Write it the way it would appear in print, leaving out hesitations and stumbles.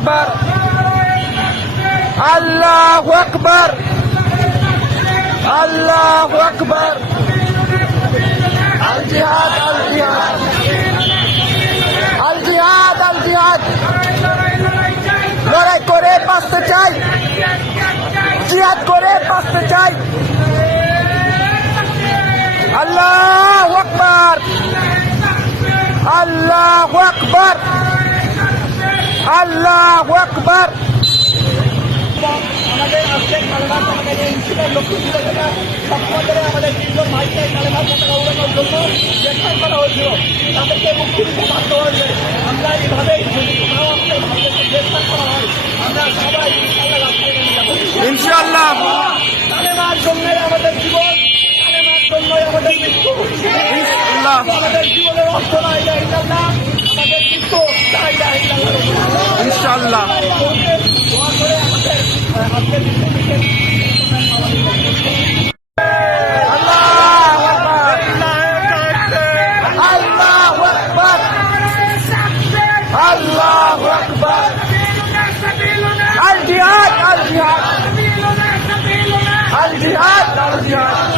আকবার, আল্লাহু আকবার, আল্লাহু আকবার। আল জিহাদ, আল জিহাদ, আল জিহাদ, আল জিহাদ। লড়াই করে বাঁচতে চাই, জিহাদ করে বাঁচতে চাই। আল্লাহু আকবার, আল্লাহু আকবার, আল্লাহু আকবার। আমাদের আজকের কালেমার পতাকা ইনস্টিটিউটের লক্ষ্য ছিল যেটা সবসময় আমাদের তিনজন ভাইকে কালেমার পতাকা উড়ানোর জন্য গ্রেফতার করা হয়েছিল, তাদেরকে মুক্তি দিতে বাধ্য হয়েছে। আমরা এইভাবেই যদি কোথাও আমাদের ভাইদেরকে গ্রেফতার করা হয়, আমরা সবাই ইনশাআল্লাহ রাস্তায় নেমে যাবো। ইনশাআল্লাহ কালেমার জন্যই আমাদের জীবন, কালেমার জন্যই আমাদের মৃত্যু। ইনশাআল্লাহ। আমাদের জীবনের অর্থ লা ইলাহা ইল্লাল্লাহ, আমাদের মৃত্যু লা ইলাহা ইল্লাল্লাহ। ইনশাআল্লাহ। দোয়া করে আমাদের আজকের দিনটিকে আল্লাহু আকবার, আল্লাহু আকবার, আল্লাহু আকবার। আল জিহাদ, আল জিহাদ, আল জিহাদ, আল জিহাদ।